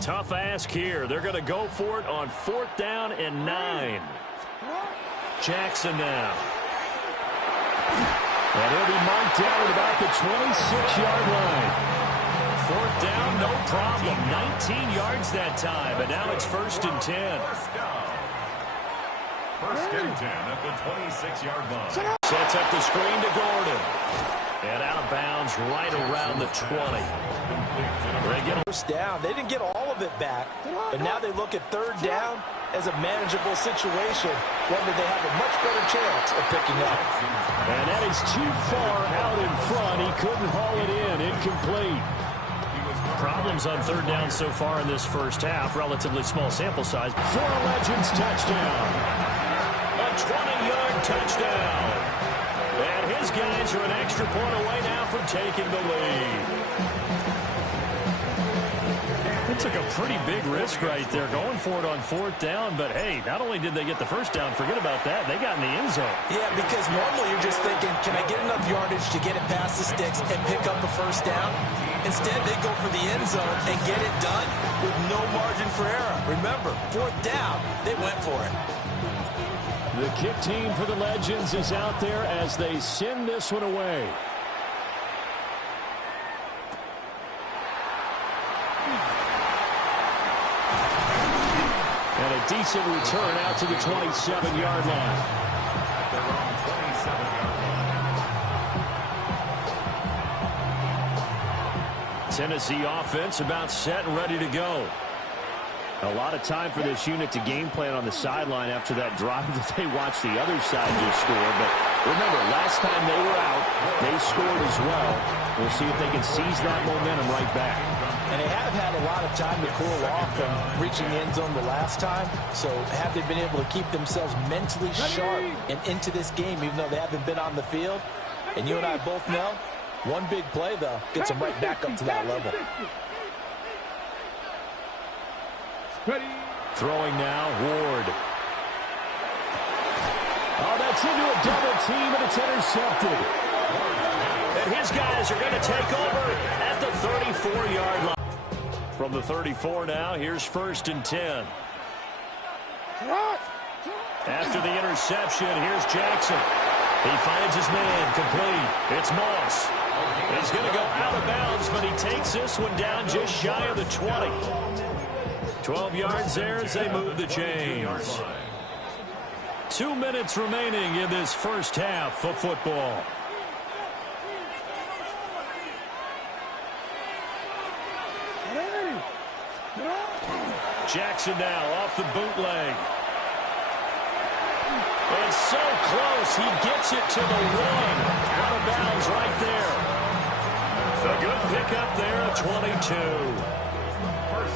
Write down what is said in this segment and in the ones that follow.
tough ask here. They're going to go for it on 4th down and 9. Jackson now. And he'll be marked down at about the 26-yard line. 4th down, no problem. 19 yards that time, but now it's 1st and 10. First and 10 at the 26-yard line. Sets up the screen to Gordon. And out of bounds right around the 20. They get first down. They didn't get all of it back, but now they look at 3rd down as a manageable situation, one that they have a much better chance of picking up. And that is too far out in front. He couldn't haul it in. Incomplete. Problems on 3rd down so far in this first half. Relatively small sample size. For a Legends touchdown. A 20-yard touchdown. And his guys are an extra point away now from taking the lead. It took a pretty big risk right there going for it on 4th down. But, hey, not only did they get the first down, forget about that, they got in the end zone. Yeah, because normally you're just thinking, can I get enough yardage to get it past the sticks and pick up a first down? Instead, they go for the end zone and get it done with no margin for error. Remember, 4th down, they went for it. The kick team for the Legends is out there as they send this one away. And a decent return out to the 27-yard line. Their own 27-yard line. Tennessee offense about set and ready to go. A lot of time for this unit to game plan on the sideline after that drive that they watched the other side just score. But remember, last time they were out, they scored as well. We'll see if they can seize that momentum right back. And they have had a lot of time to cool off from reaching the end zone the last time. So have they been able to keep themselves mentally sharp and into this game, even though they haven't been on the field? And you and I both know, one big play, though, gets them right back up to that level. Throwing now, Ward. Oh, that's into a double team, and it's intercepted. And his guys are going to take over at the 34-yard line. From the 34 now, here's 1st and 10. After the interception, here's Jackson. He finds his man, complete. It's Moss. He's going to go out of bounds, but he takes this one down just shy of the 20. 12 yards there as they move the chains. 2 minutes remaining in this first half of football. Jackson now off the bootleg. And so close, he gets it to the 1. Out of bounds right there. A good pickup there at 22.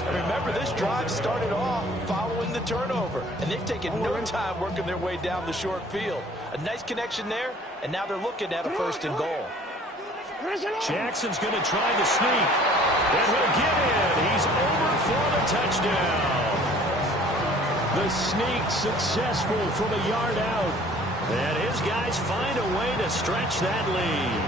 And remember, this drive started off following the turnover, and they've taken no time working their way down the short field. A nice connection there, and now they're looking at a 1st and goal. Jackson's going to try the sneak, and he'll get in. He's over for the touchdown. The sneak successful from a yard out. And his guys find a way to stretch that lead.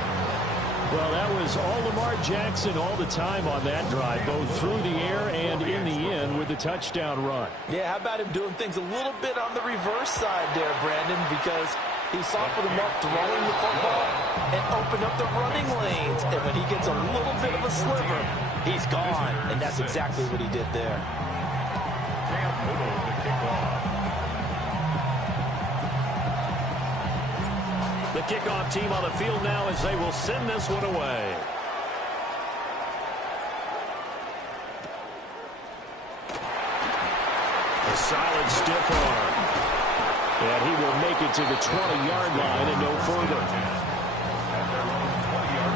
Well, that was all Lamar Jackson all the time on that drive, both through the air and in the end with the touchdown run. Yeah, how about him doing things a little bit on the reverse side there, Brandon, because he softened him up throwing the football and opened up the running lanes. And when he gets a little bit of a sliver, he's gone. And that's exactly what he did there. Cam Newton to kick off. The kickoff team on the field now as they will send this one away. A solid stiff arm. And he will make it to the 20-yard line and no further. At their own 20-yard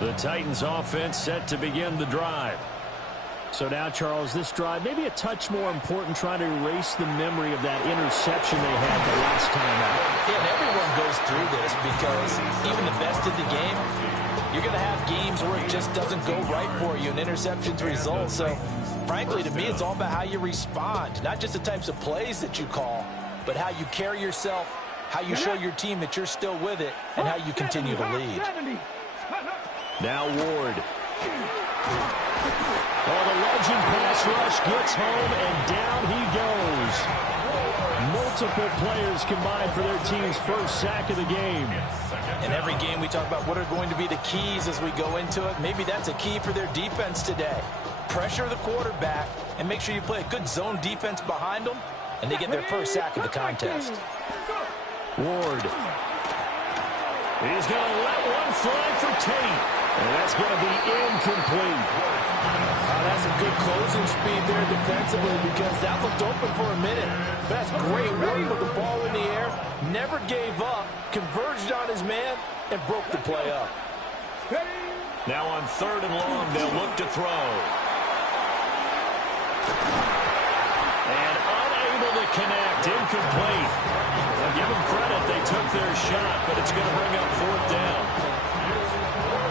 line. The Titans offense set to begin the drive. So now, Charles, this drive maybe a touch more important, trying to erase the memory of that interception they had the last time out. Yeah, and everyone goes through this because even the best in the game, you're going to have games where it just doesn't go right for you and interceptions result. So, frankly, to me, it's all about how you respond, not just the types of plays that you call, but how you carry yourself, how you show your team that you're still with it, and how you continue to lead. Now Ward. Oh, the legend pass rush gets home, and down he goes. Multiple players combined for their team's first sack of the game. In every game, we talk about what are going to be the keys as we go into it. Maybe that's a key for their defense today. Pressure the quarterback and make sure you play a good zone defense behind them, and they get their first sack of the contest. Ward. He's going to let one fly for Tate. And that's going to be incomplete. That's some good closing speed there defensively, because that looked open for a minute. That's great work with the ball in the air. Never gave up, converged on his man, and broke the play up. Now on 3rd and long, they'll look to throw. And unable to connect, incomplete. Well, give them credit, they took their shot, but it's going to bring up 4th down.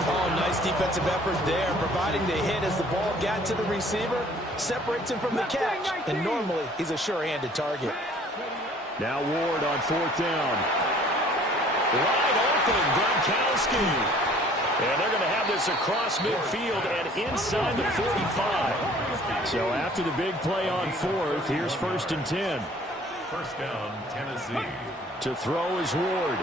Oh, nice defensive effort there, providing the hit as the ball got to the receiver, separates him from the catch, and normally he's a sure-handed target. Now Ward on 4th down. Wide open, Gronkowski. And they're going to have this across midfield and inside the 45. So after the big play on 4th, here's 1st and 10. First down, Tennessee. To throw is Ward.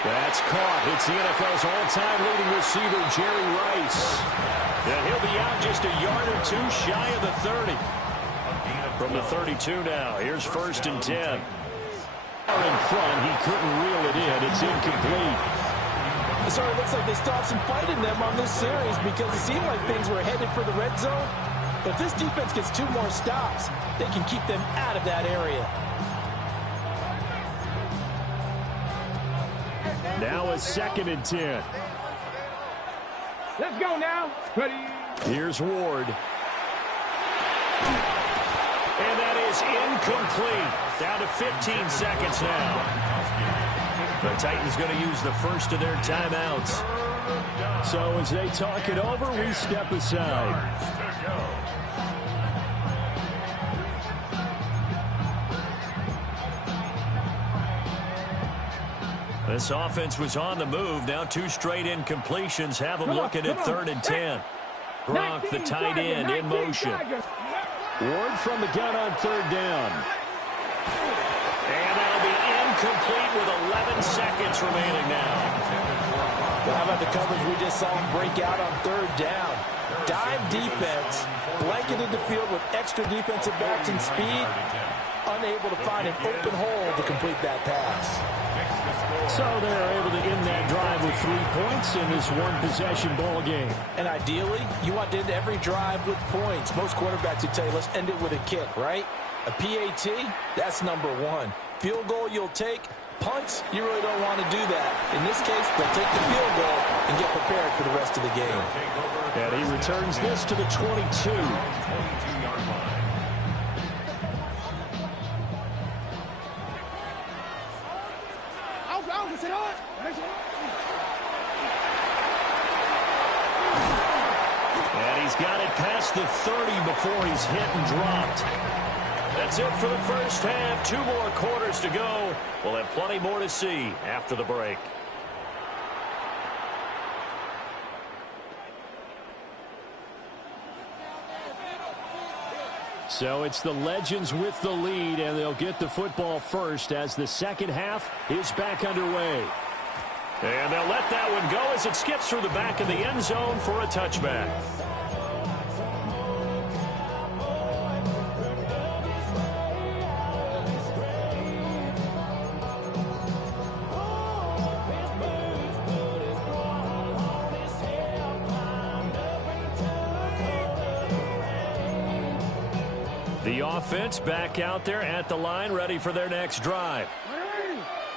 That's caught. It's the NFL's all-time leading receiver, Jerry Rice. And he'll be out just a yard or two shy of the 30. From the 32 now, here's 1st and 10. In front, he couldn't reel it in. It's incomplete. So it looks like they still have some fight in them on this series, because it seemed like things were headed for the red zone. But if this defense gets 2 more stops, they can keep them out of that area. Now a 2nd and 10. Let's go now. Ready? Here's Ward. And that is incomplete. Down to 15 seconds now. The Titans going to use the first of their timeouts. So as they talk it over, we step aside. This offense was on the move. Now 2 straight incompletions have them looking at 3rd and 10. Gronk, the tight end, in motion. Ward from the gun on 3rd down. And that'll be incomplete with 11 seconds remaining now. Well, how about the coverage we just saw him break out on 3rd down? Dime defense, blanketed the field with extra defensive backs and speed, unable to find an open hole to complete that pass. So they're able to end that drive with 3 points in this one-possession ball game. And ideally, you want to end every drive with points. Most quarterbacks would tell you, let's end it with a kick, right? A PAT, that's number 1. Field goal you'll take. Punts, you really don't want to do that. In this case, they'll take the field goal and get prepared for the rest of the game. And he returns this to the 22. And he's got it past the 30 before he's hit and dropped. That's it for the first half. 2 more quarters to go. We'll have plenty more to see after the break. So it's the Legends with the lead, and they'll get the football first as the second half is back underway. And they'll let that one go as it skips through the back of the end zone for a touchback. The offense back out there at the line, ready for their next drive.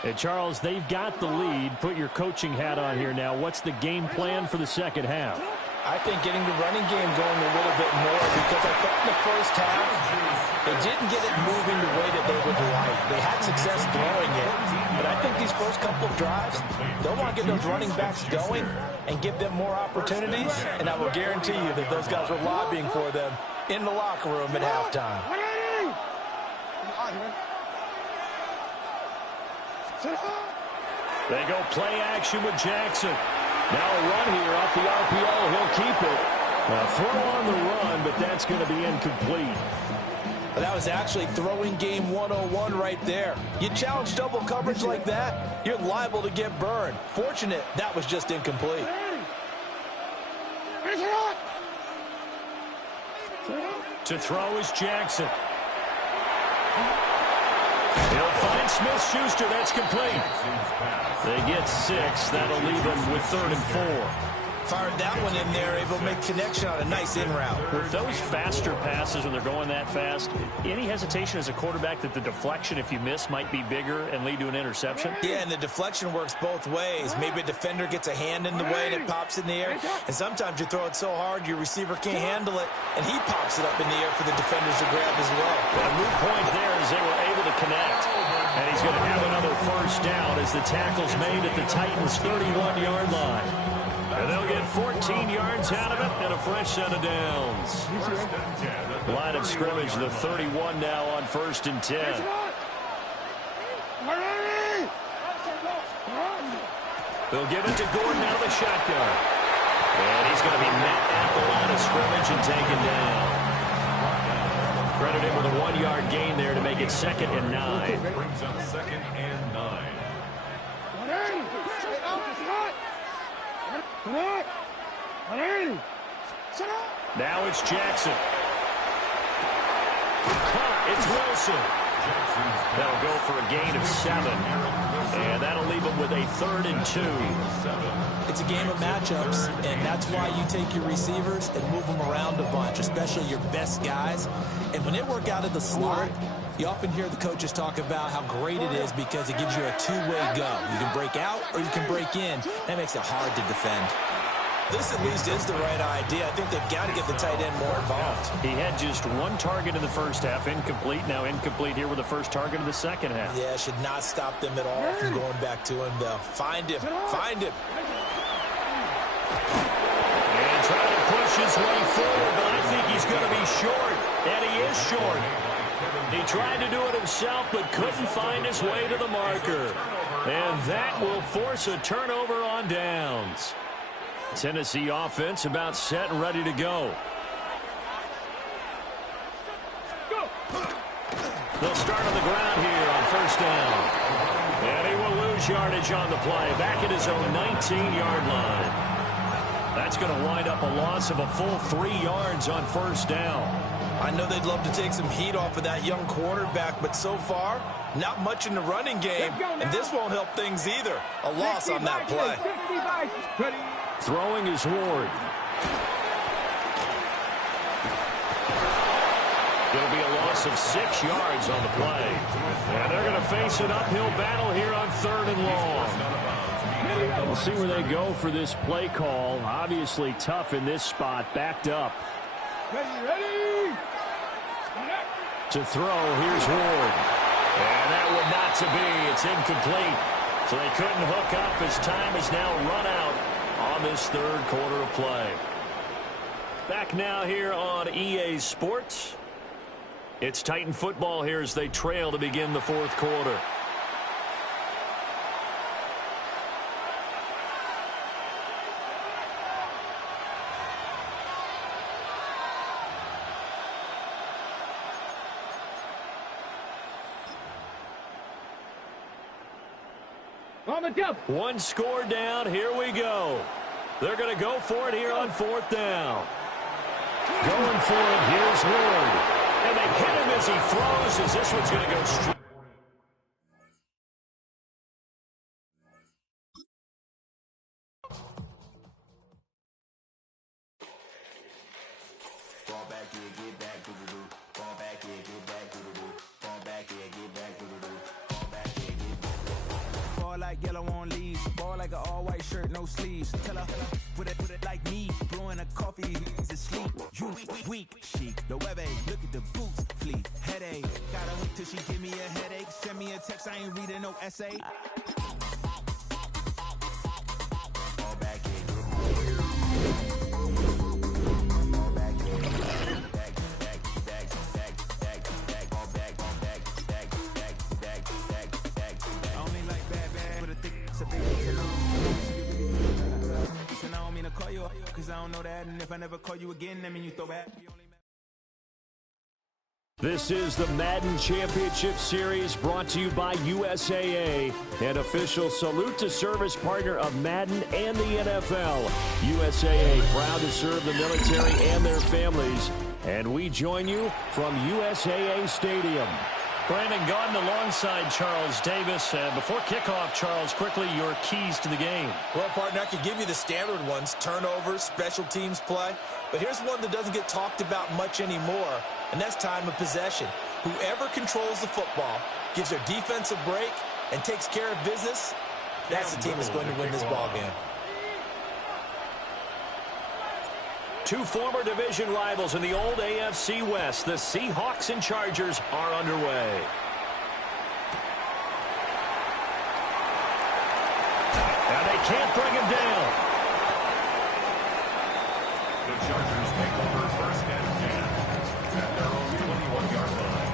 And Charles, they've got the lead. Put your coaching hat on here now. What's the game plan for the second half? I think getting the running game going a little bit more, because I thought in the first half, they didn't get it moving the way that they would like. They had success throwing it. But I think these first couple of drives, they'll want to get those running backs going and give them more opportunities. And I will guarantee you that those guys were lobbying for them in the locker room at halftime. They go play action with Jackson. Now a run here off the RPO. He'll keep it. A throw on the run, but that's going to be incomplete. That was actually throwing game 101 right there. You challenge double coverage like that, you're liable to get burned. Fortunate that was just incomplete. To throw is Jackson. He'll find Smith-Schuster. That's complete. They get 6. That'll leave them with 3rd and 4. Fired that one in there, able to make connection on a nice in route. With those faster passes when they're going that fast, any hesitation as a quarterback that the deflection, if you miss, might be bigger and lead to an interception? Yeah, and the deflection works both ways. Maybe a defender gets a hand in the way and it pops in the air. And sometimes you throw it so hard your receiver can't handle it, and he pops it up in the air for the defenders to grab as well. A moot point there as they were able to connect. And he's going to have another first down as the tackle's made at the Titans' 31-yard line. And they'll get 14 yards out of it and a fresh set of downs. Line of scrimmage, the 31 now on 1st and 10. They'll give it to Gordon out of the shotgun. And he's going to be met at the line of scrimmage and taken down. Credit him with a 1-yard gain there to make it 2nd and 9. Brings up 2nd and 9. Now it's Jackson. It's Wilson. That'll go for a gain of 7. And that'll leave them with a 3rd and 2. It's a game of matchups, and that's why you take your receivers and move them around a bunch, especially your best guys. And when they work out of the slot, you often hear the coaches talk about how great it is because it gives you a two-way go. You can break out or you can break in. That makes it hard to defend. This at least is the right idea. I think they've got to get the tight end more involved. He had just 1 target in the first half, incomplete. Now incomplete here with the first target of the second half. Yeah, should not stop them at all from going back to him, though. Find him. Find him. And trying to push his way forward, but I think he's going to be short. And he is short. He tried to do it himself, but couldn't find his way to the marker. And that will force a turnover on downs. Tennessee offense about set and ready to go. They'll start on the ground here on 1st down. And he will lose yardage on the play. Back at his own 19-yard line. That's going to wind up a loss of a full 3 yards on 1st down. I know they'd love to take some heat off of that young quarterback, but so far, not much in the running game, and this won't help things either. A loss on that play. Throwing is Ward. It'll be a loss of 6 yards on the play. And they're going to face an uphill battle here on 3rd and long. We'll see where they go for this play call. Obviously tough in this spot, backed up. To throw, here's Ward. And that would not to be. It's incomplete. So they couldn't hook up as time is now run out on this 3rd quarter of play. Back now here on EA Sports. It's Titan football here as they trail to begin the 4th quarter. One score down. Here we go. They're going to go for it here on 4th down. Going for it. Here's Ward. And they hit him as he throws, as this one's going to go straight. Fall back, yeah, get back, doo-doo-doo. Fall back, yeah, get back, doo-doo-doo. Fall back, yeah, get back, doo-doo-doo. Fall back, yeah, get back. Fall like yellow on leaves. Ball like an all-white shirt, no sleeves. Tell her, put it like me. Blowing a coffee, he's asleep. You weak, chic. The web look at the boots, fleet. Headache, got a hook till she give me a headache. Send me a text, I ain't reading no essay. Fall back, yeah, get back. Only like back. know that. And if I never call you again, that mean you throw back. This is the Madden Championship Series brought to you by USAA, an official salute to service partner of Madden and the NFL. USAA, proud to serve the military and their families. And we join you from USAA Stadium. Brandon Gaudin alongside Charles Davis. Before kickoff, Charles, quickly your keys to the game. Well, partner, I could give you the standard ones, turnovers, special teams play. But here's one that doesn't get talked about much anymore, and that's time of possession. Whoever controls the football, gives their defense a break, and takes care of business, that's the team that's going to win this ball game. Two former division rivals in the old AFC West, the Seahawks and Chargers, are underway. And they can't bring him down. The Chargers take over first and 10 at their own 21-yard line.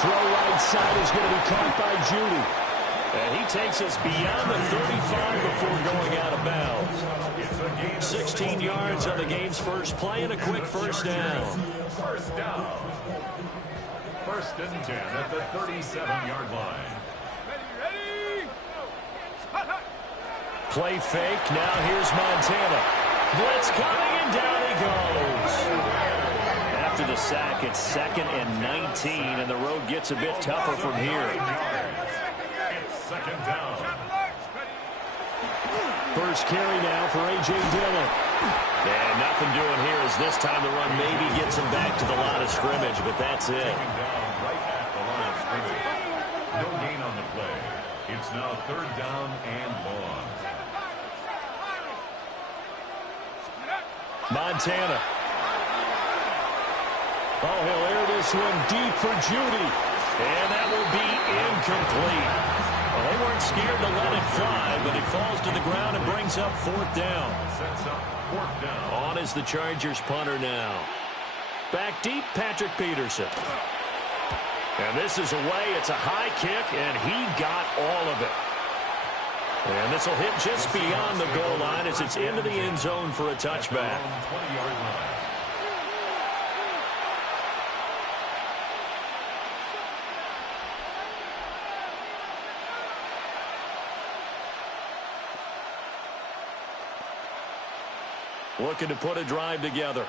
Throw right side is going to be caught by Judy. And he takes us beyond the 35 before going out of bounds. 16 yards on the game's first play and a quick first down. First down. First and 10 at the 37-yard line. Play fake. Now here's Montana. Blitz coming, and down he goes. After the sack, it's 2nd and 19, and the road gets a bit tougher from here. It's second down. First carry now for A.J. Dillon. And nothing doing here as this time the run maybe gets him back to the line of scrimmage, but that's it. Taken down right at the line of scrimmage. No gain on the play. It's now third down and long. Montana. Oh, he'll air this one deep for Judy. And that will be incomplete. Well, they weren't scared to let it fly, but it falls to the ground and brings up fourth down. Sets up fourth down. On is the Chargers punter now. Back deep, Patrick Peterson. And this is away. It's a high kick, and he got all of it. And this will hit just beyond the goal line as it's into the end zone for a touchback. 20-yard line. Looking to put a drive together.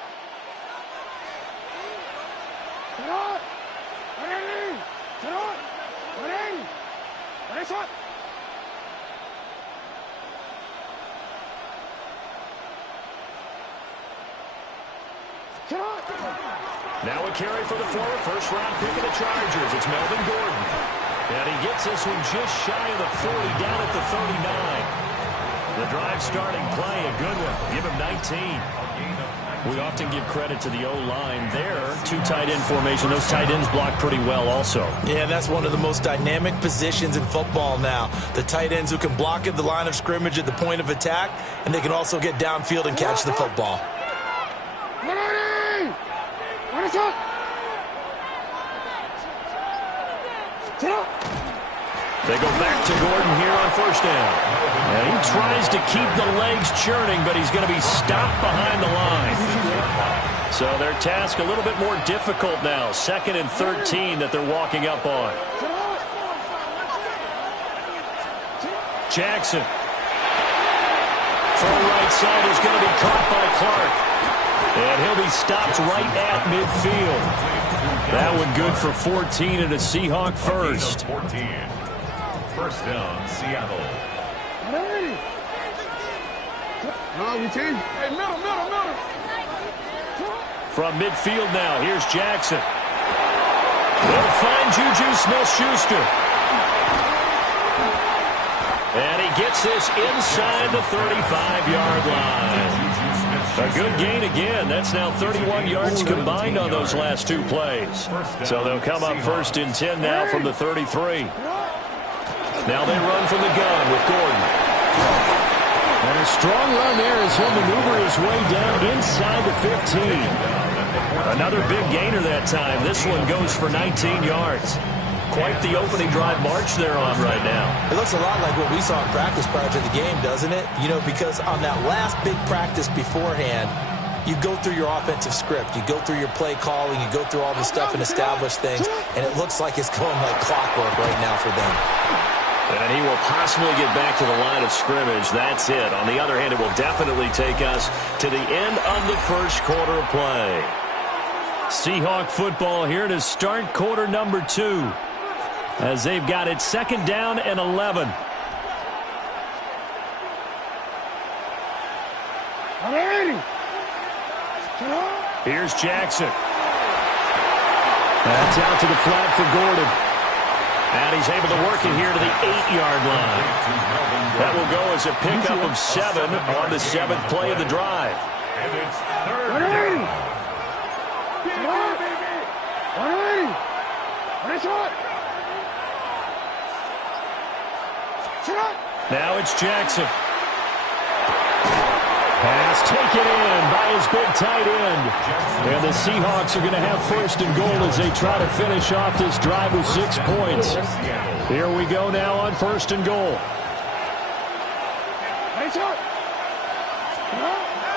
Now a carry for the former first-round pick of the Chargers. It's Melvin Gordon. And he gets this one just shy of the 40, down at the 39. The drive starting play, a good one. Give him 19. We often give credit to the O-line there. Two tight end formation. Those tight ends block pretty well also. Yeah, that's one of the most dynamic positions in football now. The tight ends who can block at the line of scrimmage at the point of attack, and they can also get downfield and catch the football. They go back to Gordon here on first down. And he tries to keep the legs churning, but he's going to be stopped behind the line. So their task a little bit more difficult now. 2nd and 13 that they're walking up on. Jackson. From right side is going to be caught by Clark. And he'll be stopped right at midfield. That one good for 14 and a Seahawk first. 14. First down, Seattle. From midfield now, here's Jackson. They'll find Juju Smith-Schuster. And he gets this inside the 35-yard line. A good gain again. That's now 31 yards combined on those last two plays. So they'll come up first and 10 now from the 33. Now they run from the gun with Gordon. And a strong run there as he'll maneuver his way down inside the 15. Another big gainer that time. This one goes for 19 yards. Quite the opening drive march they're on right now. It looks a lot like what we saw in practice prior to the game, doesn't it? You know, because on that last big practice beforehand, you go through your offensive script. You go through your play calling. You go through all the stuff and establish things. And it looks like it's going like clockwork right now for them. And he will possibly get back to the line of scrimmage. That's it. On the other hand, it will definitely take us to the end of the first quarter of play. Seahawk football here to start quarter number 2. As they've got it second down and 11. Here's Jackson. That's out to the flat for Gordon. And he's able to work it here to the 8-yard line. That will go as a pickup of 7 on the 7th play of the drive. And it's third down. Now it's Jackson. Pass taken in by his big tight end. And the Seahawks are going to have first and goal as they try to finish off this drive with 6 points. Here we go now on first and goal.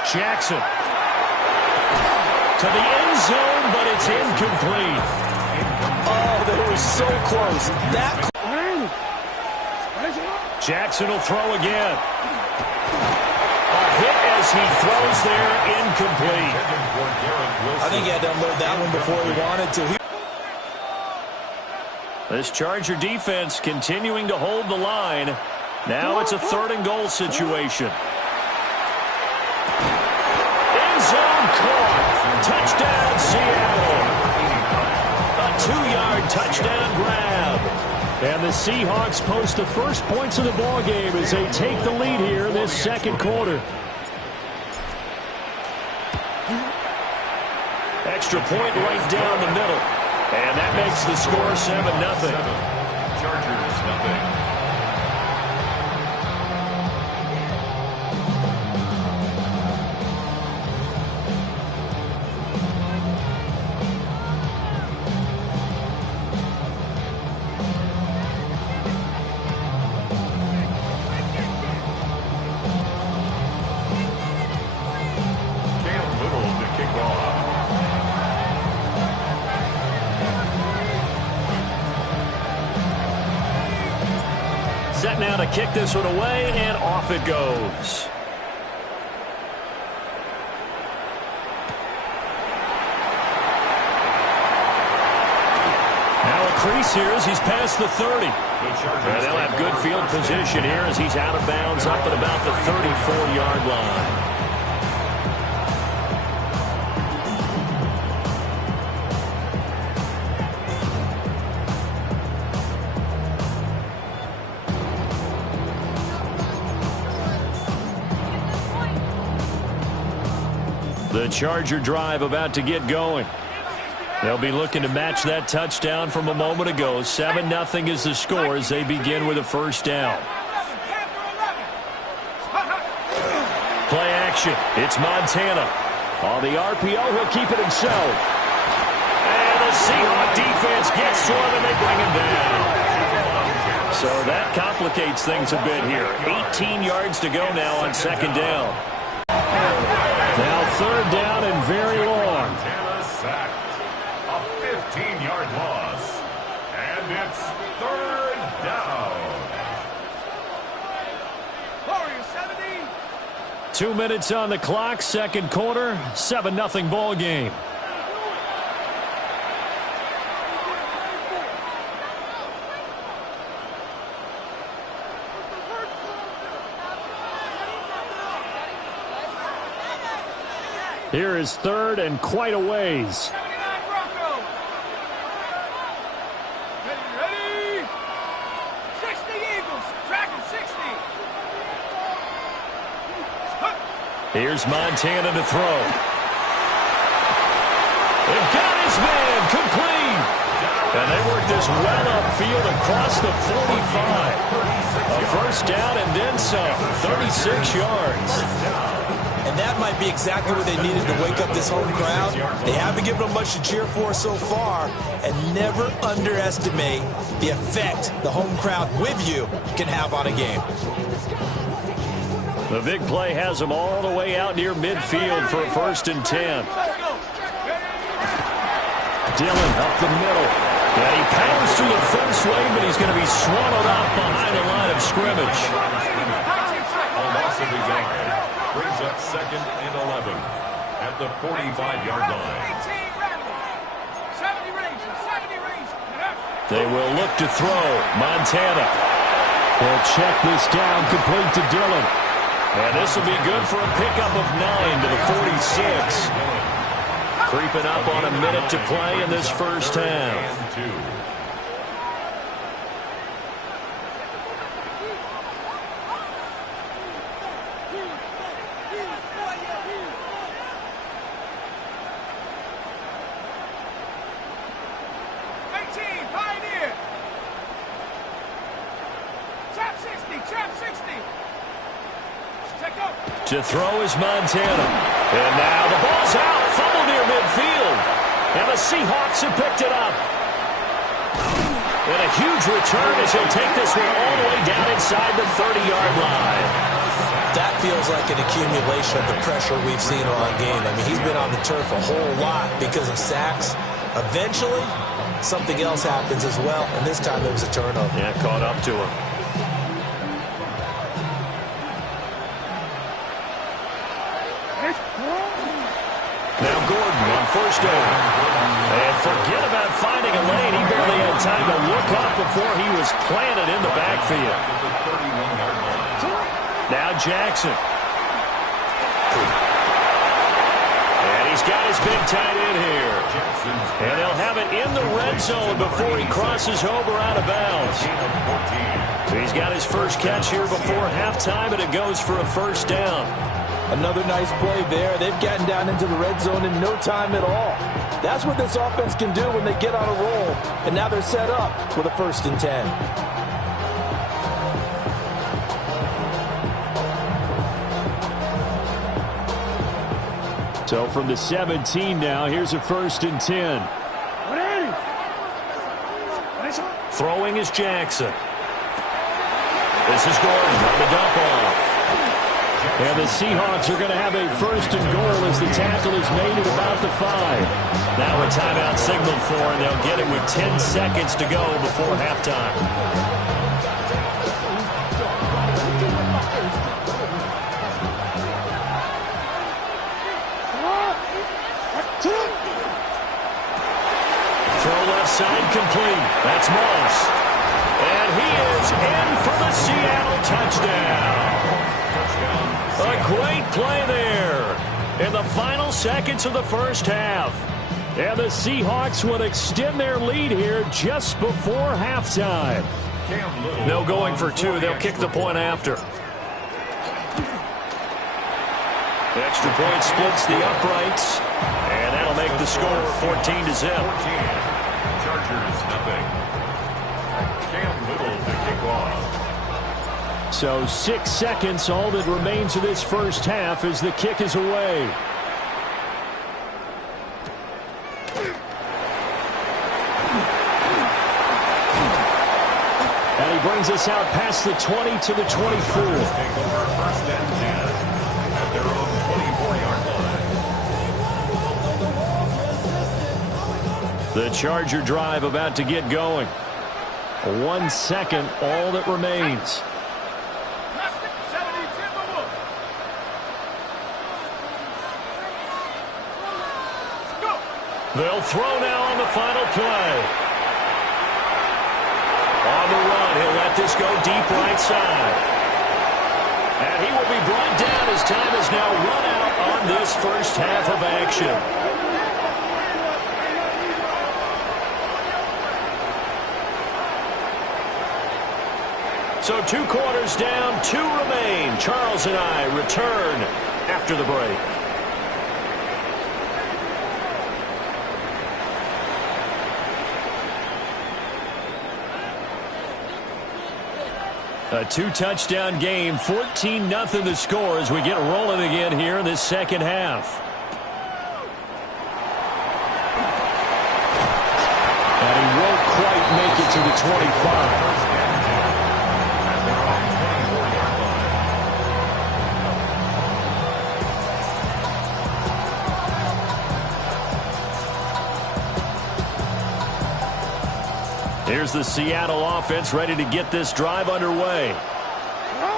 Jackson. To the end zone, but it's incomplete. Oh, they were so close. Jackson will throw again. A hit as he throws there, incomplete. I think he had to unload that one before he wanted to. This Charger defense continuing to hold the line. Now it's a third and goal situation. End zone caught. Touchdown, Seattle. A 2-yard touchdown grab. And the Seahawks post the first points of the ball game as they take the lead here in this second quarter. Extra point right down the middle. And that makes the score 7-0. Chargers nothing. Set now to kick this one away, and off it goes. Now a crease here as he's past the 30. And they'll have good field position here as he's out of bounds up at about the 34-yard line. The Charger drive about to get going. They'll be looking to match that touchdown from a moment ago. 7-0 is the score as they begin with a first down. Play action. It's Montana. On the RPO, he'll keep it himself. And the Seahawk defense gets to him, and they bring him down. So that complicates things a bit here. 18 yards to go now on second down. Now third down and very long. Montana sacked. A 15-yard loss. And it's third down. 2 minutes on the clock, second quarter, 7-0 ball game. Here is third and quite a ways. Ready? 60 Eagles, tracking 60. Here's Montana to throw. It got his man complete. And they work this well upfield across the 45. A first down and then some. 36 yards. And that might be exactly what they needed to wake up this home crowd. They haven't given them much to cheer for so far. And never underestimate the effect the home crowd with you can have on a game. The big play has them all the way out near midfield for a 1st and 10. Dillon up the middle. And he powers through the first lane, but he's going to be swallowed up behind the line of scrimmage. Brings up 2nd and 11 at the 45-yard line. They will look to throw. Montana. They'll check this down, complete to Dillon. And this will be good for a pickup of 9 to the 46. Creeping up on a minute to play in this first half. To throw is Montana. And now the ball's out. Fumble near midfield. And the Seahawks have picked it up. And a huge return as he'll take this one all the way down inside the 30-yard line. That feels like an accumulation of the pressure we've seen all game. I mean, he's been on the turf a whole lot because of sacks. Eventually, something else happens as well, and this time it was a turnover. Yeah, caught up to him. Now Gordon on first down. And forget about finding a lane. He barely had time to look up before he was planted in the backfield. Now Jackson. And he's got his big tight end here. And they'll have it in the red zone before he crosses over out of bounds. He's got his first catch here before halftime, and it goes for a first down. Another nice play there. They've gotten down into the red zone in no time at all. That's what this offense can do when they get on a roll. And now they're set up with a 1st and 10. So from the 17 now, here's a 1st and 10. Throwing is Jackson. This is Gordon on the dump off. And the Seahawks are going to have a 1st and goal as the tackle is made at about the 5. Now a timeout signaled for, and they'll get it with 10 seconds to go before halftime. Throw left side complete. That's Moss. And he is in for the Seattle touchdown. A great play there in the final seconds of the first half. And the Seahawks will extend their lead here just before halftime. No going for 2. They'll kick the point after. The extra point splits the uprights. And that'll make the score 14-0. Chargers nothing. Cam Little to kick off. So 6 seconds, all that remains of this first half as the kick is away. And he brings us out past the 20 to the 24. Take over 1st and 10 at their own 24-yard line. The Charger drive about to get going. 1 second, all that remains. They'll throw now on the final play. On the run, he'll let this go deep right side. And he will be brought down as time is now run out on this first half of action. So 2 quarters down, 2 remain. Charles and I return after the break. A two-touchdown game, 14-0 the score as we get rolling again here in this second half. And he won't quite make it to the 25. Here's the Seattle offense ready to get this drive underway.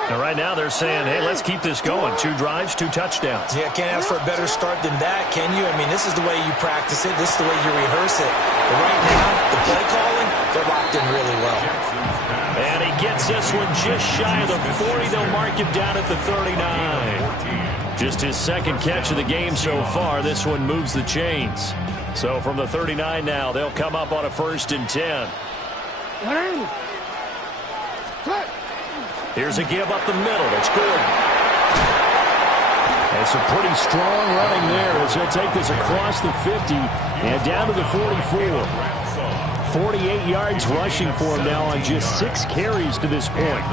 And right now they're saying, hey, let's keep this going. 2 drives, 2 touchdowns. Yeah, can't ask for a better start than that, can you? I mean, this is the way you practice it. This is the way you rehearse it. But right now, the play calling, they're locked in really well. And he gets this one just shy of the 40. They'll mark him down at the 39. Just his second catch of the game so far. This one moves the chains. So from the 39 now, they'll come up on a 1st and 10. Here's a give up the middle. That's good. And some pretty strong running there as he'll take this across the 50 and down to the 44. 48 yards rushing for him now on just 6 carries to this point.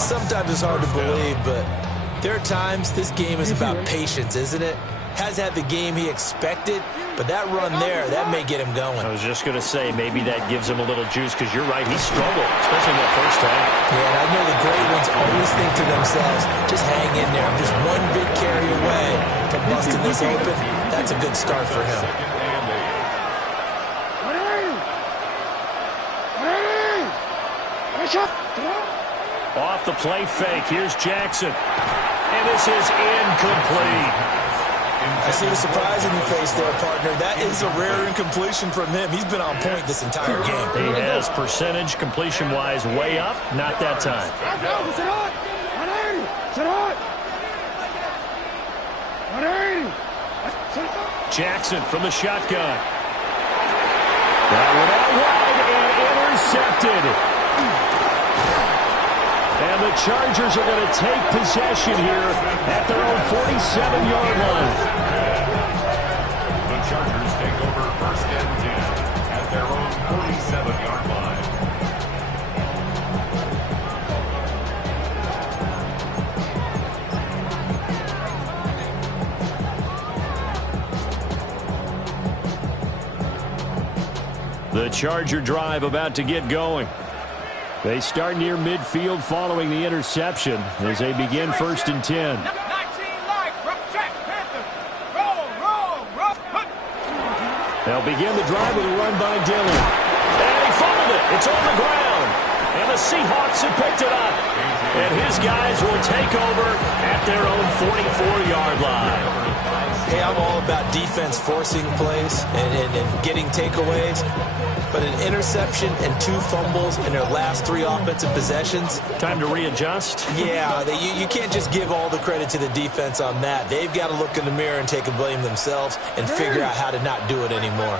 Sometimes it's hard to believe, but there are times this game is about patience, isn't it? Has had the game he expected, but that run there, that may get him going. I was just going to say, maybe that gives him a little juice, because you're right, he struggled, especially in that first half. Yeah, and I know the great ones always think to themselves, just hang in there. I'm just one big carry away from busting this open. That's a good start for him. Off the play fake, here's Jackson. And this is incomplete. I see the surprise in your face there, partner. That is a rare incompletion from him. He's been on point this entire game. He has percentage completion-wise way up. Not that time. Jackson from the shotgun. That one out wide and intercepted. And the Chargers are going to take possession here at their own 47-yard line. The Chargers take over 1st and 10 at their own 47-yard line. The Charger drive about to get going. They start near midfield following the interception as they begin 1st and 10. They'll begin the drive with a run by Dillon. And he fumbled it. It's on the ground. And the Seahawks have picked it up. And his guys will take over at their own 44-yard line. Hey, I'm all about defense forcing plays and getting takeaways. But an interception and 2 fumbles in their last 3 offensive possessions. Time to readjust? Yeah, you can't just give all the credit to the defense on that. They've got to look in the mirror and take a blame themselves and figure out how to not do it anymore.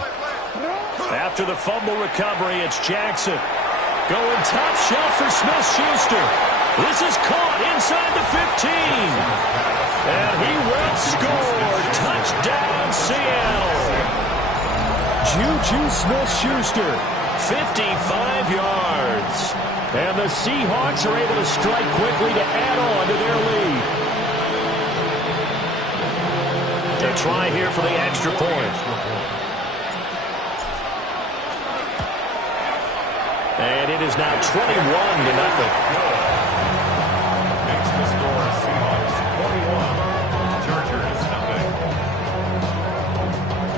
After the fumble recovery, it's Jackson. Going top shelf for Smith-Schuster. This is caught inside the 15. And he will score. Touchdown, Seattle. Juju Smith-Schuster, 55 yards. And the Seahawks are able to strike quickly to add on to their lead. A try here for the extra point. And it is now 21-0. Makes the score Seahawks 21, Chargers nothing.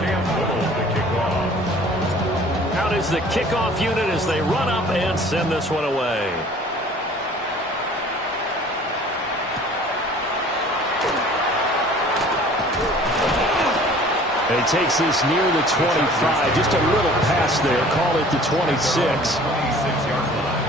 Cam Little to kick off. Out is the kickoff unit as they run up and send this one away. And he takes this near the 25. Just a little pass there. Call it the 26. 26-yard line.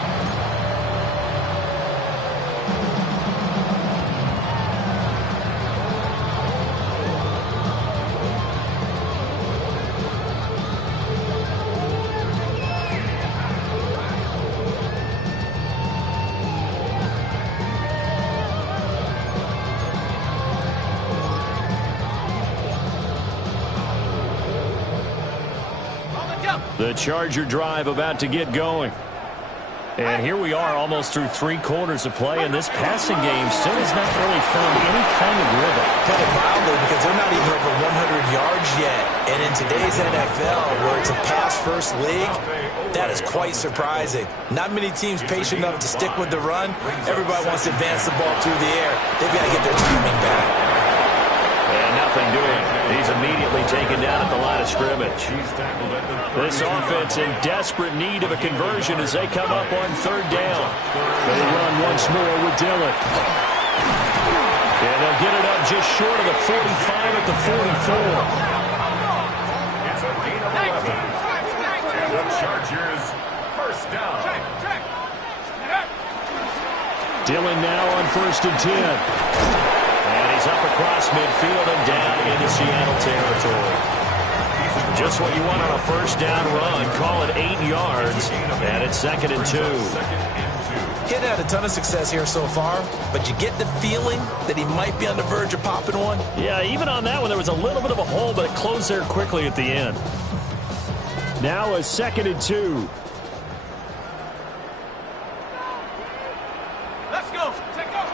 The Charger drive about to get going. And here we are almost through 3 quarters of play, and this passing game still has not really found any kind of rhythm. Put it mildly, because they're not even over 100 yards yet. And in today's NFL, where it's a pass-first league, that is quite surprising. Not many teams patient enough to stick with the run. Everybody wants to advance the ball through the air. They've got to get their timing back. And nothing doing. He's immediately taken down at the line of scrimmage. This offense in desperate need of a conversion as they come up on 3rd down. They run once more with Dillon. And they'll get it up just short of the 45 at the 44. It's a gain of 11. And the Chargers first down. Dillon now on 1st and 10. And he's up across midfield and down into Seattle territory. Just what you want on a 1st down run. Call it 8 yards. And it's 2nd and 2. He hadn't had a ton of success here so far, but you get the feeling that he might be on the verge of popping one. Yeah, even on that one, there was a little bit of a hole, but it closed there quickly at the end. Now a 2nd and 2. Let's go. Take off.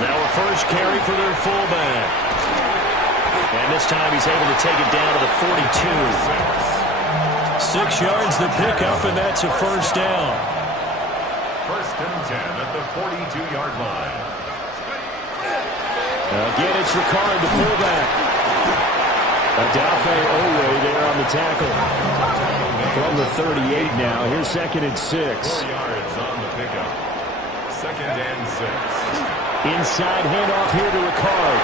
Now a first carry for their fullback. And this time he's able to take it down to the 42. 6 yards the pickup, and that's a 1st down. 1st and 10 at the 42-yard line. Again, it's Ricard, the fullback. Odafe Oweh there on the tackle. From the 38 now. Here's 2nd and 6. 4 yards on the pickup. 2nd and 6. Inside handoff here to Ricard.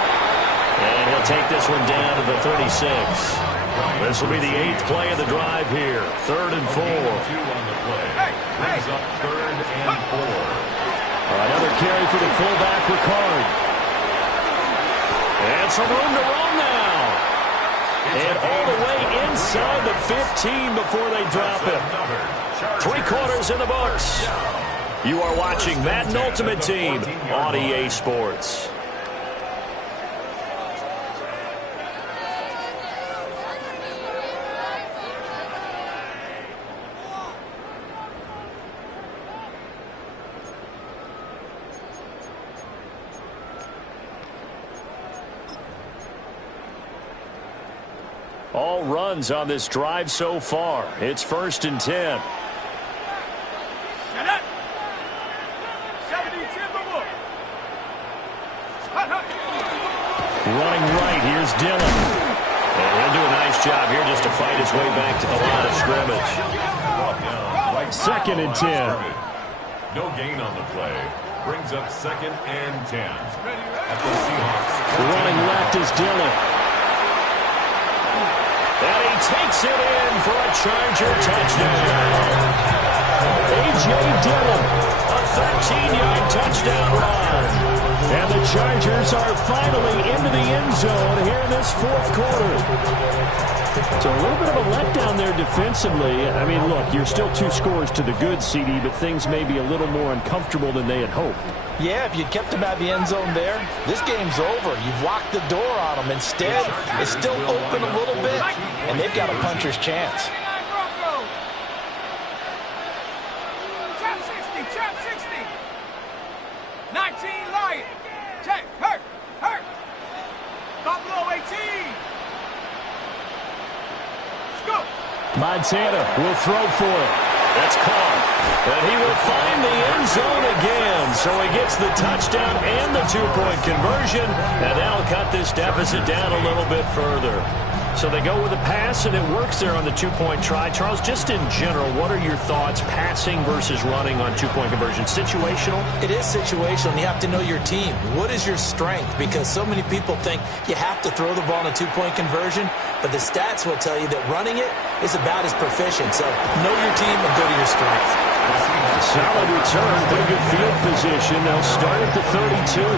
And he'll take this one down to the 36. This will be the 8th play of the drive here. 3rd and 4. 2 on the play. Brings up 3rd and 4. Another carry for the fullback, Ricard. And some room to run now. And all the way inside the 15 before they drop it. 3 quarters in the books. You are watching Madden Ultimate Team on EA Sports. All runs on this drive so far. It's 1st and 10. Running right, here's Dillon. And he'll do a nice job here just to fight his way back to the line of scrimmage. 2nd and 10. No gain on the play. Brings up 2nd and 10. At the Seahawks. Running left is Dillon. And he takes it in for a Charger touchdown. A.J. Dillon, a 13-yard touchdown run. And the Chargers are finally into the end zone here in this 4th quarter. So a little bit of a letdown there defensively. I mean, look, you're still 2 scores to the good, CD, but things may be a little more uncomfortable than they had hoped. Yeah, if you kept them out of the end zone there, this game's over. You've locked the door on them. Instead, it's still open a little bit, and they've got a puncher's chance. Chop 60. 19 Lion. Check. Hurt. Buffalo 18. Let's go. Montana will throw for it. That's caught. And he will find the end zone again. So he gets the touchdown and the 2-point conversion. And that'll cut this deficit down a little bit further. So they go with a pass, and it works there on the 2-point try. Charles, just in general, what are your thoughts passing versus running on 2-point conversion? Situational? It is situational, and you have to know your team. What is your strength? Because so many people think you have to throw the ball in a 2-point conversion, but the stats will tell you that running it is about as proficient. So know your team and go to your strength. Solid return, pretty good field position. They'll start at the 32.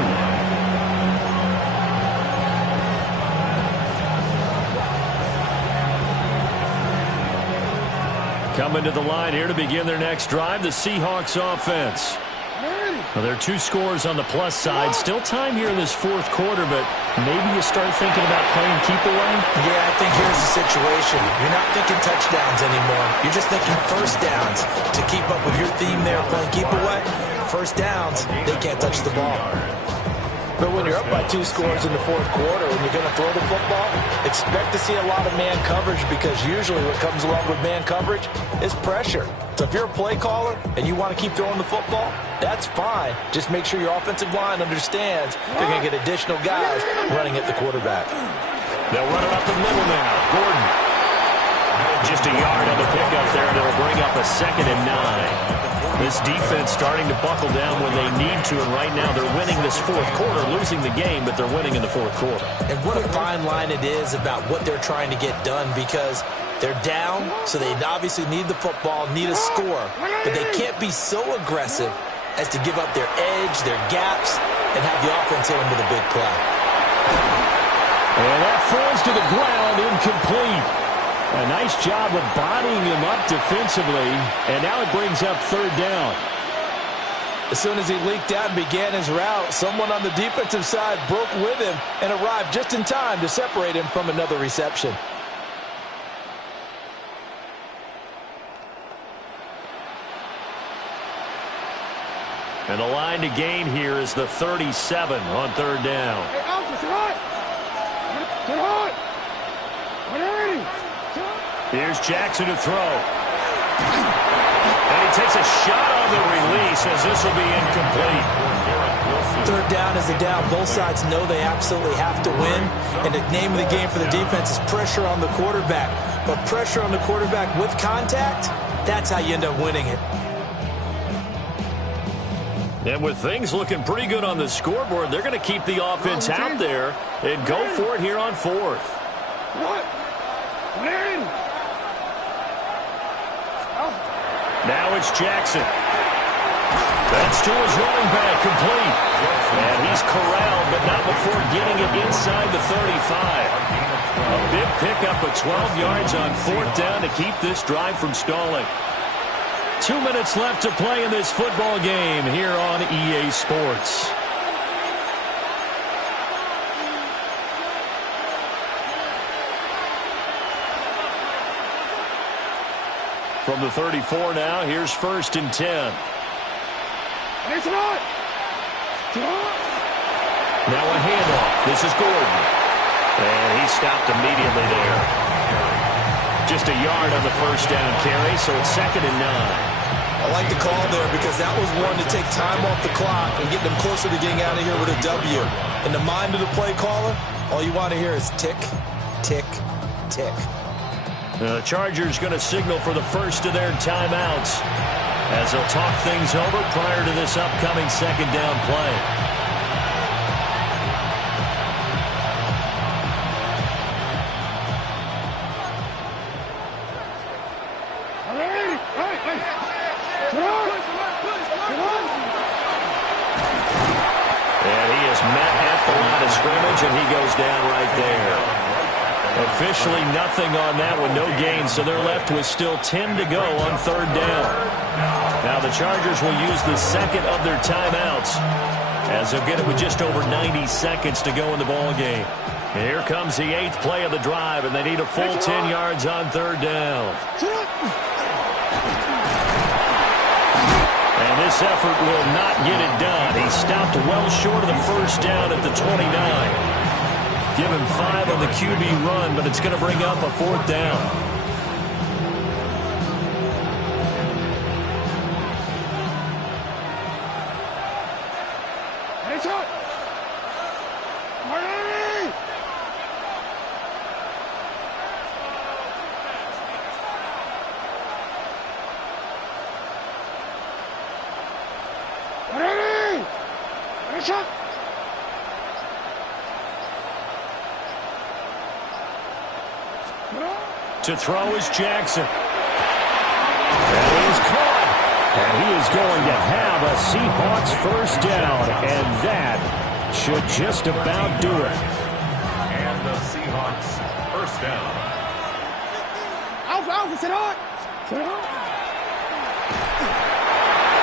Coming to the line here to begin their next drive, the Seahawks offense. Ready. Well, there are 2 scores on the plus side. Still time here in this fourth quarter, but maybe you start thinking about playing keep away? Yeah, I think here's the situation. You're not thinking touchdowns anymore. You're just thinking first downs. To keep up with your theme there, playing keep away, first downs, they can't touch the ball. But when you're up by 2 scores in the fourth quarter and you're going to throw the football, expect to see a lot of man coverage, because usually what comes along with man coverage is pressure. So if you're a play caller and you want to keep throwing the football, that's fine. Just make sure your offensive line understands they're going to get additional guys running at the quarterback. They'll run it up the middle now. Gordon. Just a yard on the pickup there, and it'll bring up a 2nd and 9. This defense starting to buckle down when they need to, and right now they're winning this fourth quarter, losing the game, but they're winning in the fourth quarter. And what a fine line it is about what they're trying to get done, because they're down, so they obviously need the football, need a score, but they can't be so aggressive as to give up their edge, their gaps, and have the offense hit them with a big play. And that falls to the ground, incomplete. A nice job of bodying him up defensively, and now it brings up 3rd down. As soon as he leaked out and began his route, someone on the defensive side broke with him and arrived just in time to separate him from another reception. And the line to gain here is the 37 on 3rd down. Hey, Alpha, sit on! Sit on! What are you? Here's Jackson to throw. And he takes a shot on the release, as this will be incomplete. 3rd down is a down. Both sides know they absolutely have to win. And the name of the game for the defense is pressure on the quarterback. But pressure on the quarterback with contact, that's how you end up winning it. And with things looking pretty good on the scoreboard, they're going to keep the offense out there and go for it here on 4th. What? Now it's Jackson. That's to his running back, complete. And he's corralled, but not before getting it inside the 35. A big pickup of 12 yards on 4th down to keep this drive from stalling. 2 minutes left to play in this football game here on EA Sports. From the 34 now, here's 1st and 10. Now a handoff. This is Gordon. And he stopped immediately there. Just a yard on the 1st down carry, so it's 2nd and 9. I like the call there, because that was one to take time off the clock and get them closer to getting out of here with a W. In the mind of the play caller, all you want to hear is tick, tick, tick. The Chargers going to signal for the first of their timeouts as they'll talk things over prior to this upcoming 2nd down play. And he is met at the line of scrimmage, and he goes down right there. Officially nothing on that one, no gain, so they're left with still 10 to go on 3rd down. Now the Chargers will use the 2nd of their timeouts, as they'll get it with just over 90 seconds to go in the ball game. And here comes the 8th play of the drive, and they need a full 10 yards on 3rd down. And this effort will not get it done. He stopped well short of the 1st down at the 29. Give him 5 on the QB run, but it's going to bring up a 4th down. To throw is Jackson. And he is caught. And he is going to have a Seahawks 1st down. And that should just about do it. And the Seahawks 1st down. Alpha, sit on! Sit on!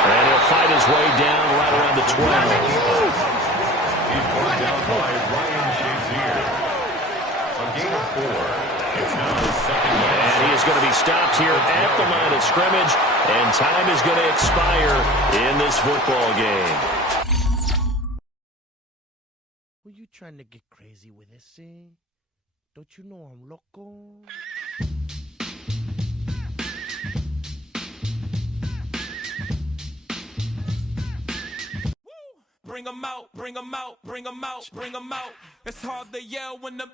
And he'll fight his way down right around the 12. He's brought down by Ryan Shazier. A gain of 4. It's now second down. And he is going to be stopped here at the line of scrimmage, and time is going to expire in this football game. Were you trying to get crazy with this thing? Don't you know I'm loco? Bring 'em out, bring 'em out, bring 'em out, bring 'em out. It's hard to yell when the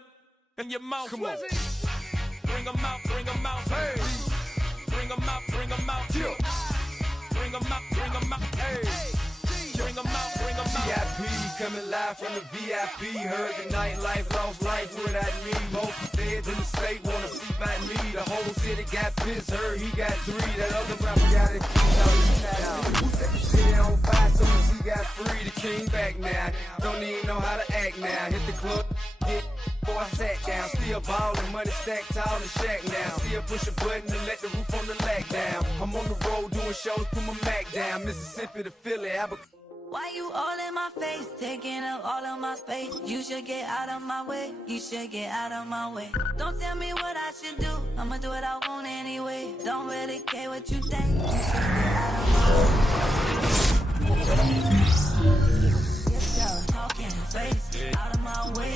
in your mouth. Come on. Bring 'em out, bring 'em out. Hey. Bring 'em out, bring 'em out. Yeah. Bring 'em out, bring 'em out. Hey. Bring 'em out, bring 'em out. VIP coming live from the VIP. Heard the nightlife, lost life without me. Most feds in the state wanna see by me. The whole city got pissed. Heard he got 3. That other rapper got it. Who set the city on fire soon as he got free? The king back now. Don't even know how to act now. Hit the club, hit. Before I sat down, still ballin', money stacked tall in the shack now. Still push a button and let the roof on the lack down. I'm on the road doing shows, put my Mac down. Mississippi to Philly, Why you all in my face, taking up all of my space? You should get out of my way, you should get out of my way. Don't tell me what I should do, I'ma do what I want anyway. Don't really care what you think, you should get out of my way. Get your talking face out of my way.